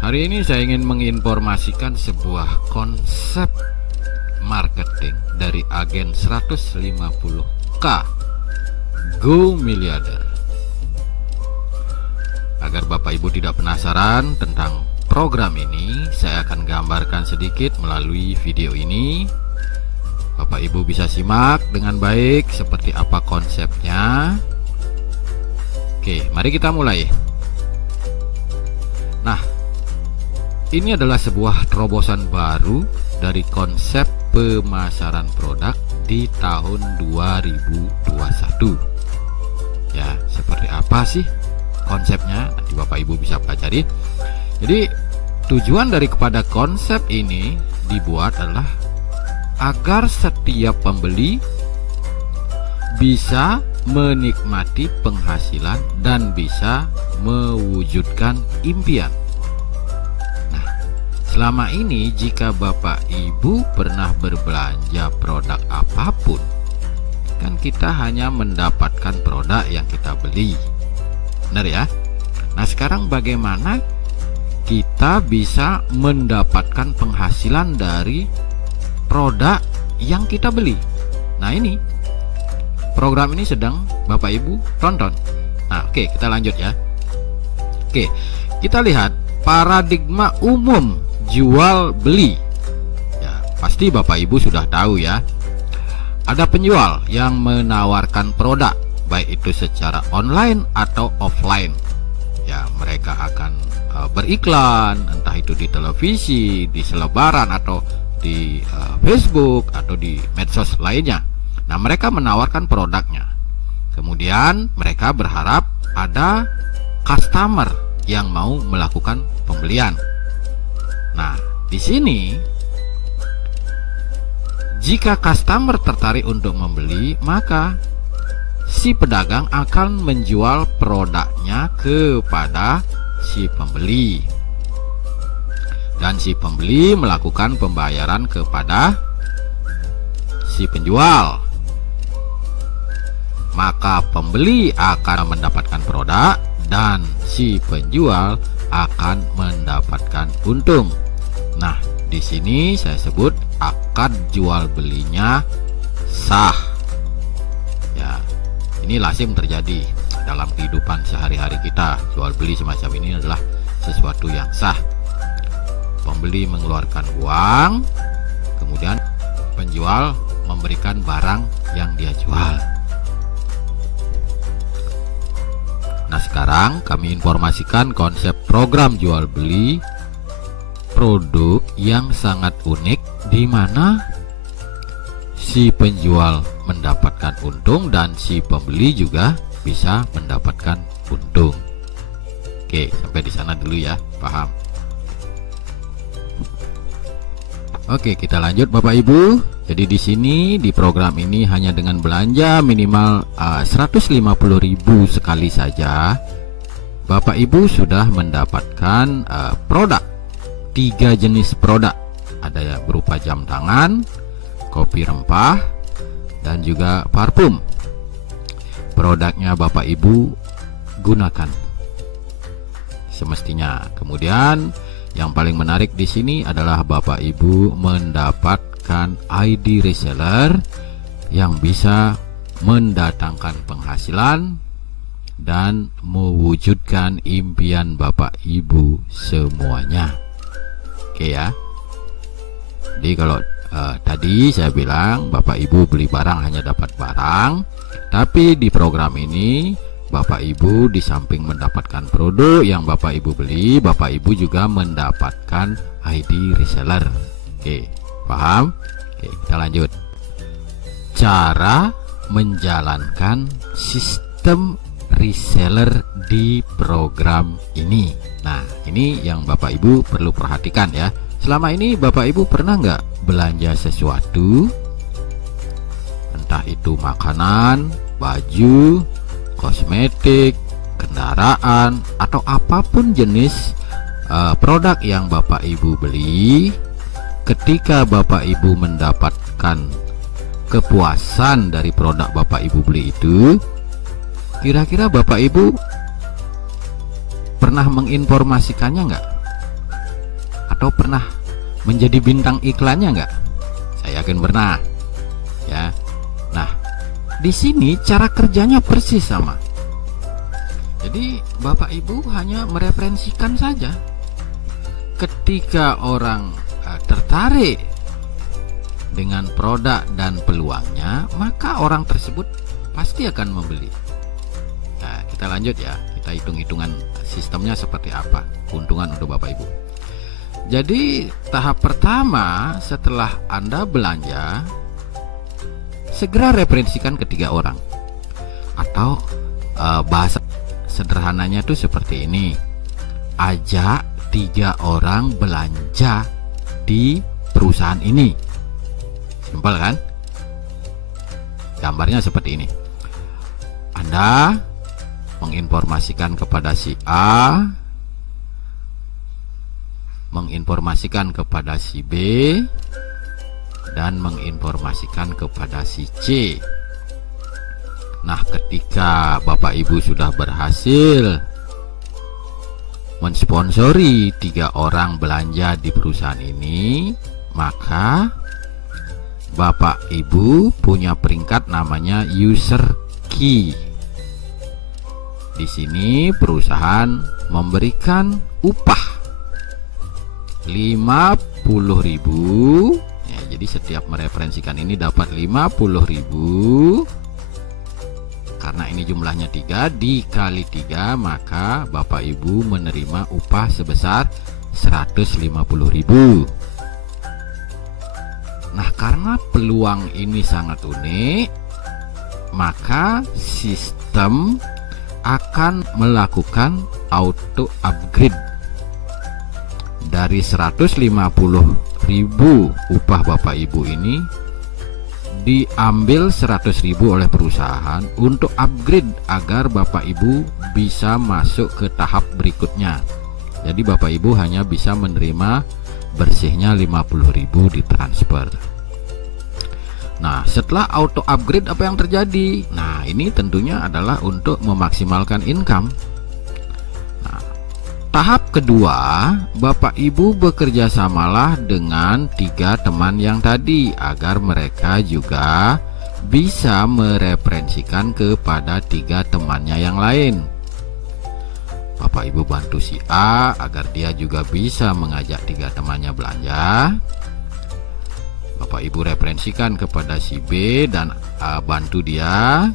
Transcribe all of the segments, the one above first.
Hari ini saya ingin menginformasikan sebuah konsep marketing dari agen 150K Go Miliarder. Agar Bapak Ibu tidak penasaran tentang program ini, saya akan gambarkan sedikit melalui video ini. Bapak Ibu bisa simak dengan baik seperti apa konsepnya. Oke, mari kita mulai. Nah, ini adalah sebuah terobosan baru dari konsep pemasaran produk di tahun 2021. Ya, seperti apa sih konsepnya? Nanti Bapak Ibu bisa pelajari. Jadi, tujuan daripada konsep ini dibuat adalah agar setiap pembeli bisa menikmati penghasilan dan bisa mewujudkan impian. Nah, selama ini jika Bapak Ibu pernah berbelanja produk apapun, kan kita hanya mendapatkan produk yang kita beli. Benar ya? Nah, sekarang bagaimana kita bisa mendapatkan penghasilan dari produk yang kita beli? Nah, ini program ini sedang Bapak Ibu tonton. Nah, oke, kita lanjut ya. Oke, kita lihat paradigma umum jual beli. Ya, pasti Bapak Ibu sudah tahu ya. Ada penjual yang menawarkan produk, baik itu secara online atau offline. Ya, mereka akan beriklan, entah itu di televisi, di selebaran, atau di Facebook, atau di medsos lainnya. Nah, mereka menawarkan produknya. Kemudian mereka berharap ada customer yang mau melakukan pembelian. Nah, di sini jika customer tertarik untuk membeli, maka si pedagang akan menjual produknya kepada si pembeli. Dan si pembeli melakukan pembayaran kepada si penjual. Maka pembeli akan mendapatkan produk dan si penjual akan mendapatkan untung. Nah, di sini saya sebut akad jual belinya sah. Ya, ini lazim terjadi dalam kehidupan sehari-hari kita. Jual beli semacam ini adalah sesuatu yang sah. Pembeli mengeluarkan uang, kemudian penjual memberikan barang yang dia jual. Nah, sekarang kami informasikan konsep program jual beli produk yang sangat unik, di mana si penjual mendapatkan untung dan si pembeli juga bisa mendapatkan untung. Oke, sampai di sana dulu ya, paham? Oke, kita lanjut Bapak Ibu. Jadi di sini di program ini hanya dengan belanja minimal 150.000 sekali saja, Bapak Ibu sudah mendapatkan produk. 3 jenis produk. Ada ya berupa jam tangan, kopi rempah, dan juga parfum. Produknya Bapak Ibu gunakan semestinya. Kemudian yang paling menarik di sini adalah Bapak Ibu mendapatkan ID reseller yang bisa mendatangkan penghasilan dan mewujudkan impian Bapak Ibu semuanya. Oke ya. Jadi kalau tadi saya bilang Bapak Ibu beli barang hanya dapat barang, tapi di program ini Bapak Ibu di samping mendapatkan produk yang Bapak Ibu beli, Bapak Ibu juga mendapatkan ID reseller. Oke, paham? Oke, kita lanjut. Cara menjalankan sistem reseller di program ini. Nah, ini yang Bapak Ibu perlu perhatikan ya. Selama ini Bapak Ibu pernah nggak belanja sesuatu, entah itu makanan, baju, kosmetik, kendaraan, atau apapun jenis produk yang Bapak Ibu beli. Ketika Bapak Ibu mendapatkan kepuasan dari produk Bapak Ibu beli itu, kira-kira Bapak Ibu pernah menginformasikannya nggak? atau pernah menjadi bintang iklannya nggak? Saya yakin pernah, ya. Nah, di sini cara kerjanya persis sama. Jadi Bapak Ibu hanya mereferensikan saja. Ketika orang tertarik dengan produk dan peluangnya, maka orang tersebut pasti akan membeli. Nah, kita lanjut ya. Kita hitung-hitungan sistemnya seperti apa keuntungan untuk Bapak Ibu. Jadi tahap pertama, setelah Anda belanja, segera referensikan ke 3 orang. Atau bahasa sederhananya tuh seperti ini: ajak 3 orang belanja di perusahaan ini. Simpel kan? Gambarnya seperti ini. Anda menginformasikan kepada si A, menginformasikan kepada si B, dan menginformasikan kepada si C. Nah, ketika Bapak Ibu sudah berhasil mensponsori 3 orang belanja di perusahaan ini, maka Bapak Ibu punya peringkat namanya user key. Di sini perusahaan memberikan upah 50.000 ya, jadi setiap mereferensikan ini dapat 50.000. Karena ini jumlahnya 3 dikali 3, maka Bapak Ibu menerima upah sebesar 150.000. Nah, karena peluang ini sangat unik, maka sistem akan melakukan auto upgrade dari 150.000 upah Bapak Ibu ini, diambil 100.000 oleh perusahaan untuk upgrade agar Bapak Ibu bisa masuk ke tahap berikutnya. Jadi Bapak Ibu hanya bisa menerima bersihnya 50.000 ditransfer. Nah, setelah auto upgrade apa yang terjadi? Nah, ini tentunya adalah untuk memaksimalkan income. Nah, tahap kedua, Bapak Ibu bekerja samalah dengan 3 teman yang tadi agar mereka juga bisa mereferensikan kepada 3 temannya yang lain. Bapak Ibu bantu si A agar dia juga bisa mengajak 3 temannya belanja. Bapak Ibu referensikan kepada si B dan bantu dia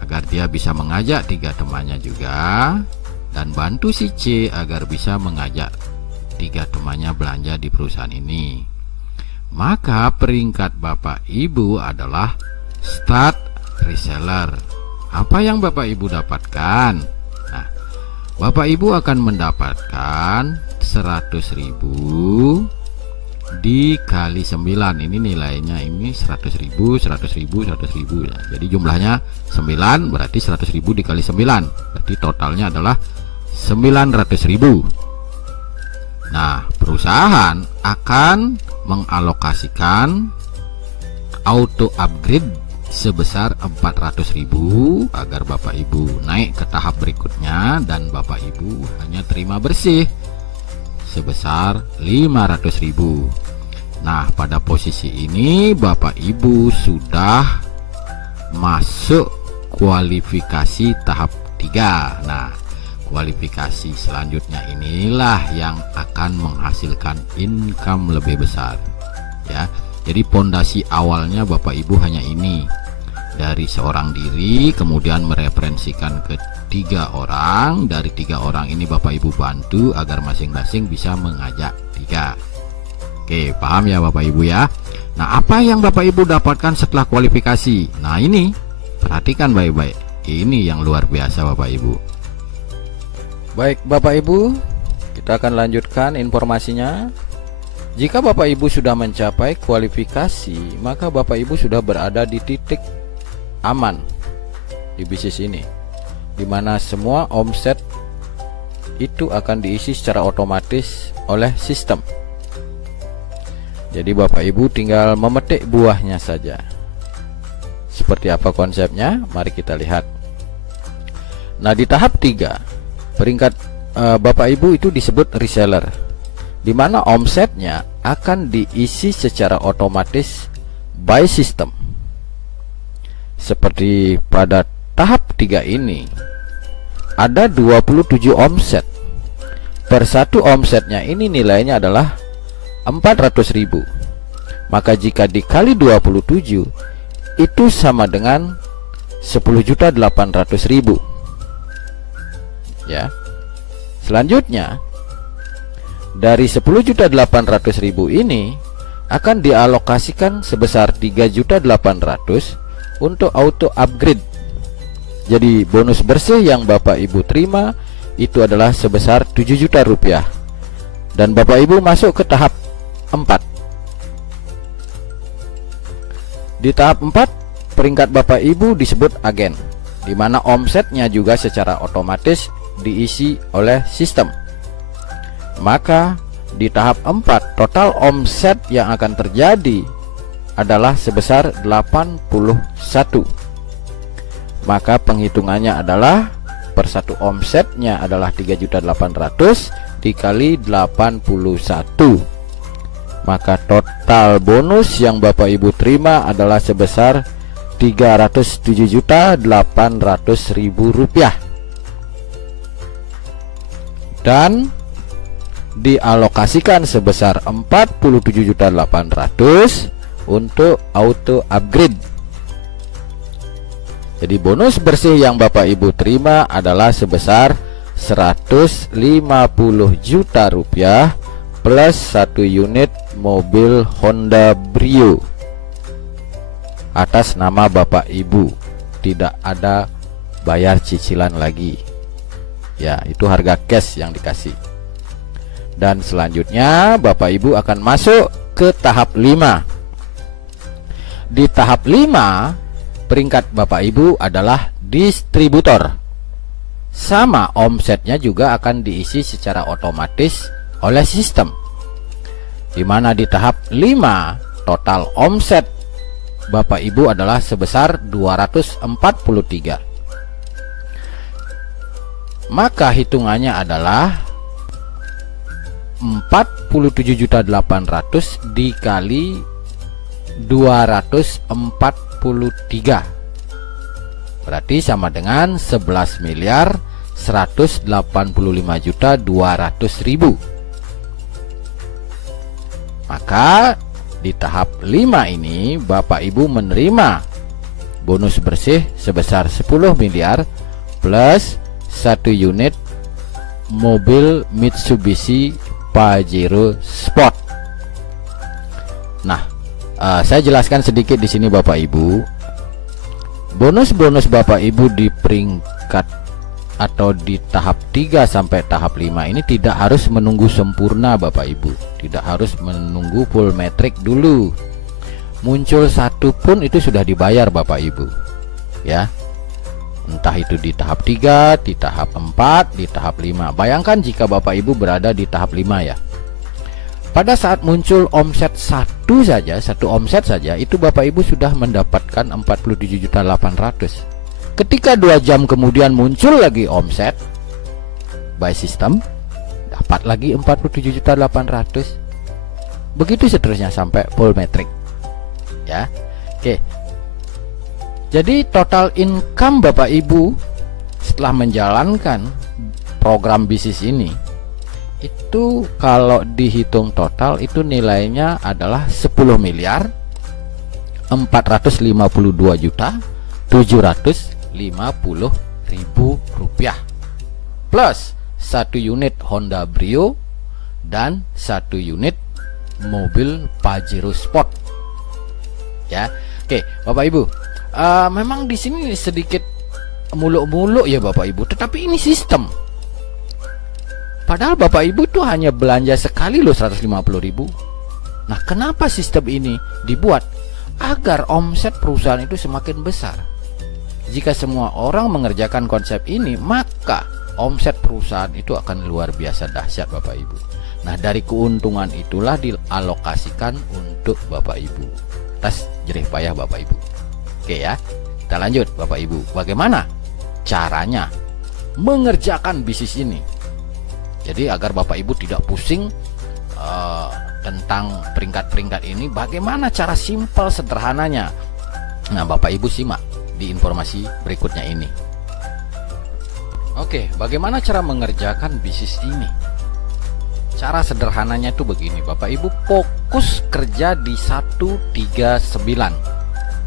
agar dia bisa mengajak 3 temannya juga, dan bantu si C agar bisa mengajak 3 temannya belanja di perusahaan ini. Maka peringkat Bapak Ibu adalah start reseller. Apa yang Bapak Ibu dapatkan? Nah, Bapak Ibu akan mendapatkan 100.000 dikali 9. Ini nilainya ini 100.000, 100.000, 100.000 ya. Jadi jumlahnya 9, berarti 100.000 dikali 9, berarti totalnya adalah 900.000. Nah, perusahaan akan mengalokasikan auto upgrade sebesar 400.000 agar Bapak Ibu naik ke tahap berikutnya, dan Bapak Ibu hanya terima bersih sebesar 500.000. Nah, pada posisi ini Bapak Ibu sudah masuk kualifikasi tahap 3. Nah, kualifikasi selanjutnya inilah yang akan menghasilkan income lebih besar ya. Jadi pondasi awalnya Bapak Ibu hanya ini, dari seorang diri, kemudian mereferensikan ke 3 orang. Dari 3 orang ini Bapak Ibu bantu agar masing-masing bisa mengajak 3. Oke, paham ya Bapak Ibu ya. Nah, apa yang Bapak Ibu dapatkan setelah kualifikasi? Nah, ini perhatikan baik-baik. Ini yang luar biasa Bapak Ibu. Baik Bapak Ibu, kita akan lanjutkan informasinya. Jika Bapak Ibu sudah mencapai kualifikasi, maka Bapak Ibu sudah berada di titik aman di bisnis ini, di mana semua omset itu akan diisi secara otomatis oleh sistem. Jadi Bapak Ibu tinggal memetik buahnya saja. Seperti apa konsepnya? Mari kita lihat. Nah, di tahap 3, peringkat Bapak Ibu itu disebut reseller. di mana omsetnya akan diisi secara otomatis by system. Seperti pada tahap 3 ini ada 27 omset. Per satu omsetnya ini nilainya adalah 400.000. Maka jika dikali 27 itu sama dengan 10.800.000. Ya. Selanjutnya dari 10.800.000 ini akan dialokasikan sebesar 3.800.000 untuk auto upgrade. Jadi bonus bersih yang Bapak Ibu terima itu adalah sebesar 7 juta rupiah. Dan Bapak Ibu masuk ke tahap 4. Di tahap 4 peringkat Bapak Ibu disebut agen, di mana omsetnya juga secara otomatis diisi oleh sistem. Maka di tahap 4 total omset yang akan terjadi adalah sebesar 81. Maka penghitungannya adalah per satu omsetnya adalah 3.800.000 dikali 81. Maka total bonus yang Bapak Ibu terima adalah sebesar 307.800.000 rupiah. Dan dialokasikan sebesar 47.800.000 untuk auto upgrade. Jadi bonus bersih yang Bapak Ibu terima adalah sebesar 150 juta rupiah plus 1 unit mobil Honda Brio atas nama Bapak Ibu. Tidak ada bayar cicilan lagi. Ya, itu harga cash yang dikasih. Dan selanjutnya Bapak Ibu akan masuk ke tahap 5. Di tahap 5 peringkat Bapak Ibu adalah distributor. Sama omsetnya juga akan diisi secara otomatis oleh sistem. Di mana di tahap 5 total omset Bapak Ibu adalah sebesar 243. Maka hitungannya adalah 47.800.000 dikali 243, berarti sama dengan 11.185.200.000. Maka di tahap 5 ini Bapak Ibu menerima bonus bersih sebesar 10 miliar plus 1 unit mobil Mitsubishi Pajero Sport. Nah, saya jelaskan sedikit di sini Bapak Ibu. Bonus-bonus Bapak Ibu di peringkat atau di tahap 3 sampai tahap 5 ini tidak harus menunggu sempurna Bapak Ibu. Tidak harus menunggu full metric dulu. Muncul satu pun itu sudah dibayar Bapak Ibu. Ya. Entah itu di tahap 3, di tahap 4, di tahap 5. Bayangkan jika Bapak Ibu berada di tahap 5 ya. Pada saat muncul omset satu omset saja itu Bapak Ibu sudah mendapatkan 47.800.000. Ketika 2 jam kemudian muncul lagi omset by system, dapat lagi 47.800.000. Begitu seterusnya sampai full metric. Ya. Oke. Jadi total income Bapak Ibu setelah menjalankan program bisnis ini itu kalau dihitung total itu nilainya adalah 10 miliar 452.750.000 rupiah plus 1 unit Honda Brio dan 1 unit mobil Pajero Sport. Ya, oke Bapak Ibu. Memang di sini sedikit muluk-muluk ya Bapak Ibu, tetapi ini sistem. Padahal Bapak Ibu tuh hanya belanja sekali loh 150.000. Nah, kenapa sistem ini dibuat? Agar omset perusahaan itu semakin besar. Jika semua orang mengerjakan konsep ini, maka omset perusahaan itu akan luar biasa dahsyat Bapak Ibu. Nah, dari keuntungan itulah dialokasikan untuk Bapak Ibu. Tas jerih payah Bapak Ibu. Oke ya, kita lanjut Bapak Ibu. Bagaimana caranya mengerjakan bisnis ini? Jadi agar Bapak Ibu tidak pusing tentang peringkat-peringkat ini, bagaimana cara simpel sederhananya. Nah, Bapak Ibu simak di informasi berikutnya ini. Oke, bagaimana cara mengerjakan bisnis ini? Cara sederhananya itu begini, Bapak Ibu, fokus kerja di 139.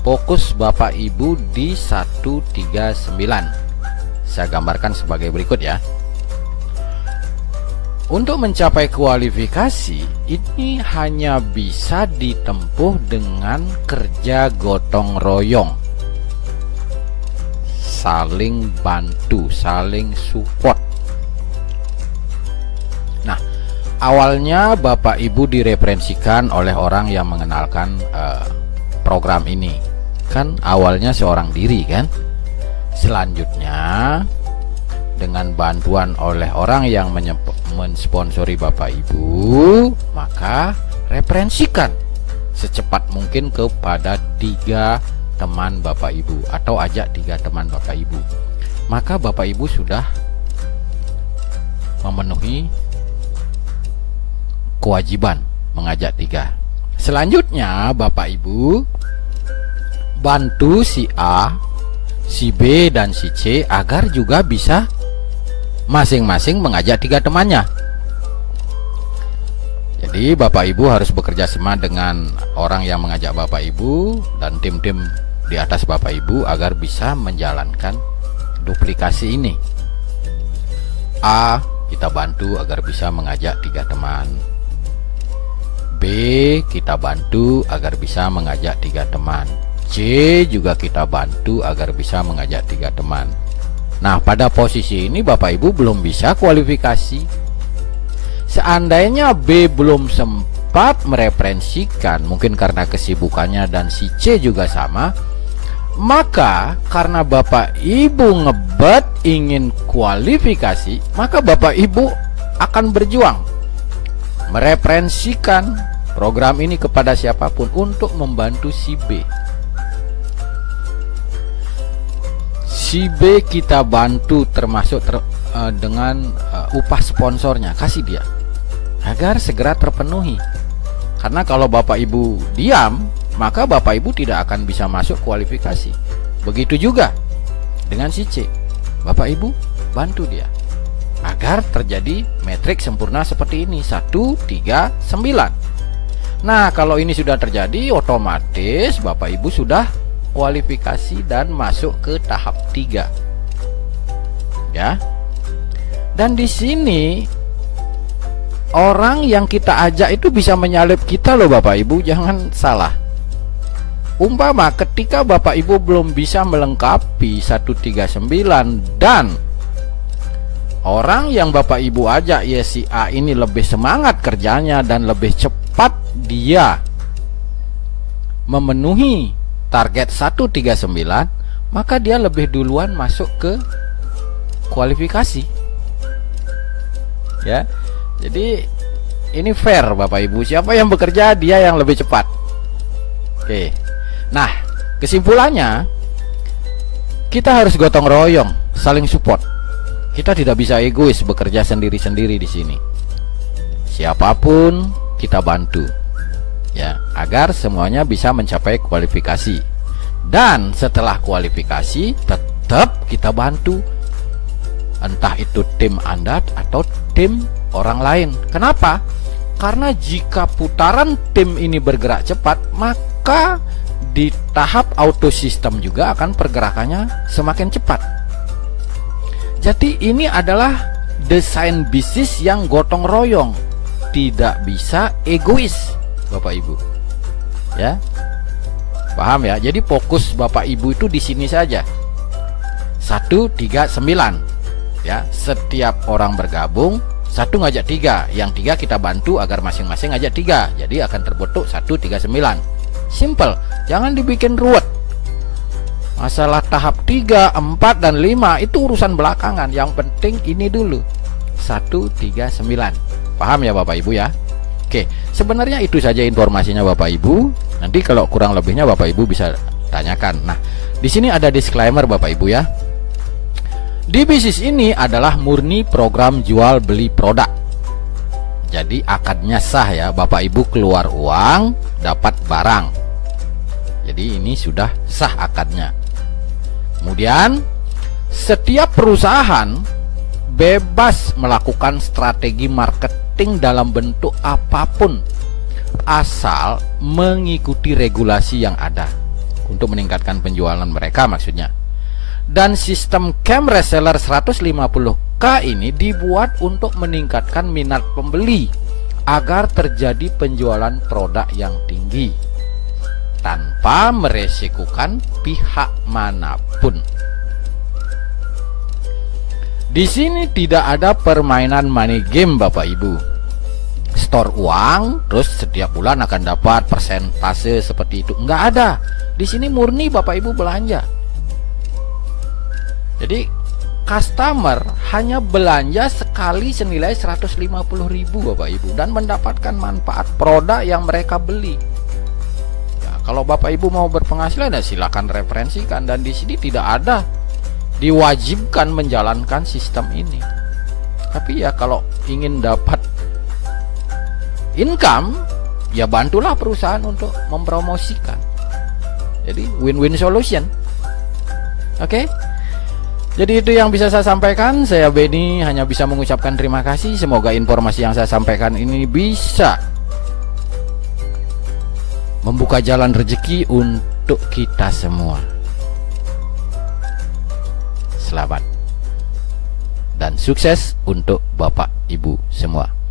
Fokus Bapak Ibu di 139. Saya gambarkan sebagai berikut ya. Untuk mencapai kualifikasi ini hanya bisa ditempuh dengan kerja gotong royong, saling bantu, saling support. Nah, awalnya Bapak Ibu direferensikan oleh orang yang mengenalkan program ini. Kan awalnya seorang diri kan. Selanjutnya dengan bantuan oleh orang yang mensponsori Bapak Ibu, maka referensikan secepat mungkin kepada 3 teman Bapak Ibu, atau ajak 3 teman Bapak Ibu. Maka Bapak Ibu sudah memenuhi kewajiban mengajak 3. Selanjutnya Bapak Ibu bantu si A, si B, dan si C agar juga bisa masing-masing mengajak 3 temannya. Jadi Bapak Ibu harus bekerja sama dengan orang yang mengajak Bapak Ibu dan tim-tim di atas Bapak Ibu agar bisa menjalankan duplikasi ini. A kita bantu agar bisa mengajak 3 teman. B kita bantu agar bisa mengajak 3 teman. C juga kita bantu agar bisa mengajak 3 teman. Nah, pada posisi ini Bapak Ibu belum bisa kualifikasi. Seandainya B belum sempat mereferensikan, mungkin karena kesibukannya, dan si C juga sama, maka karena Bapak Ibu ngebet ingin kualifikasi, maka Bapak Ibu akan berjuang mereferensikan program ini kepada siapapun untuk membantu si B. Si B kita bantu termasuk dengan upah sponsornya, kasih dia agar segera terpenuhi. Karena kalau Bapak Ibu diam, maka Bapak Ibu tidak akan bisa masuk kualifikasi. Begitu juga dengan si C, Bapak Ibu bantu dia agar terjadi metrik sempurna seperti ini, 139. Nah, kalau ini sudah terjadi, otomatis Bapak Ibu sudah kualifikasi dan masuk ke tahap 3. Ya. Dan di sini orang yang kita ajak itu bisa menyalip kita loh Bapak Ibu, jangan salah. Umpama ketika Bapak Ibu belum bisa melengkapi 139 dan orang yang Bapak Ibu ajak ya si A ini lebih semangat kerjanya dan lebih cepat dia memenuhi target 139, maka dia lebih duluan masuk ke kualifikasi. Ya. Jadi ini fair Bapak Ibu, siapa yang bekerja dia yang lebih cepat. Oke. Nah, kesimpulannya kita harus gotong royong, saling support. Kita tidak bisa egois bekerja sendiri-sendiri di sini. Siapapun kita bantu. Ya, agar semuanya bisa mencapai kualifikasi. Dan setelah kualifikasi tetap kita bantu, entah itu tim Anda atau tim orang lain. Kenapa? Karena jika putaran tim ini bergerak cepat, maka di tahap auto system juga akan pergerakannya semakin cepat. Jadi ini adalah desain bisnis yang gotong royong, tidak bisa egois Bapak Ibu. Ya. Paham ya? Jadi fokus Bapak Ibu itu di sini saja. 139. Ya, setiap orang bergabung, 1 ngajak 3, yang 3 kita bantu agar masing-masing ngajak 3. Jadi akan terbentuk 139. Simple, jangan dibikin ruwet. Masalah tahap 3, 4 dan 5 itu urusan belakangan. Yang penting ini dulu. 139. Paham ya Bapak Ibu ya? Oke, sebenarnya itu saja informasinya Bapak Ibu. Nanti kalau kurang lebihnya Bapak Ibu bisa tanyakan. Nah, di sini ada disclaimer Bapak Ibu ya. Di bisnis ini adalah murni program jual beli produk. Jadi akadnya sah ya, Bapak Ibu keluar uang, dapat barang. Jadi ini sudah sah akadnya. Kemudian setiap perusahaan bebas melakukan strategi marketing dalam bentuk apapun, asal mengikuti regulasi yang ada untuk meningkatkan penjualan mereka maksudnya. Dan sistem camp reseller 150K ini dibuat untuk meningkatkan minat pembeli agar terjadi penjualan produk yang tinggi tanpa meresikukan pihak manapun. Di sini tidak ada permainan money game Bapak Ibu. Store uang terus setiap bulan akan dapat persentase seperti itu. Enggak ada. Di sini murni Bapak Ibu belanja. Jadi customer hanya belanja sekali senilai 150.000 Bapak Ibu dan mendapatkan manfaat produk yang mereka beli. Ya, kalau Bapak Ibu mau berpenghasilan ya silakan referensikan, dan di sini tidak ada diwajibkan menjalankan sistem ini. Tapi ya kalau ingin dapat income ya bantulah perusahaan untuk mempromosikan. Jadi win-win solution. Oke? Jadi itu yang bisa saya sampaikan. Saya Benny hanya bisa mengucapkan terima kasih. Semoga informasi yang saya sampaikan ini bisa membuka jalan rezeki untuk kita semua. Selamat dan sukses untuk Bapak Ibu semua.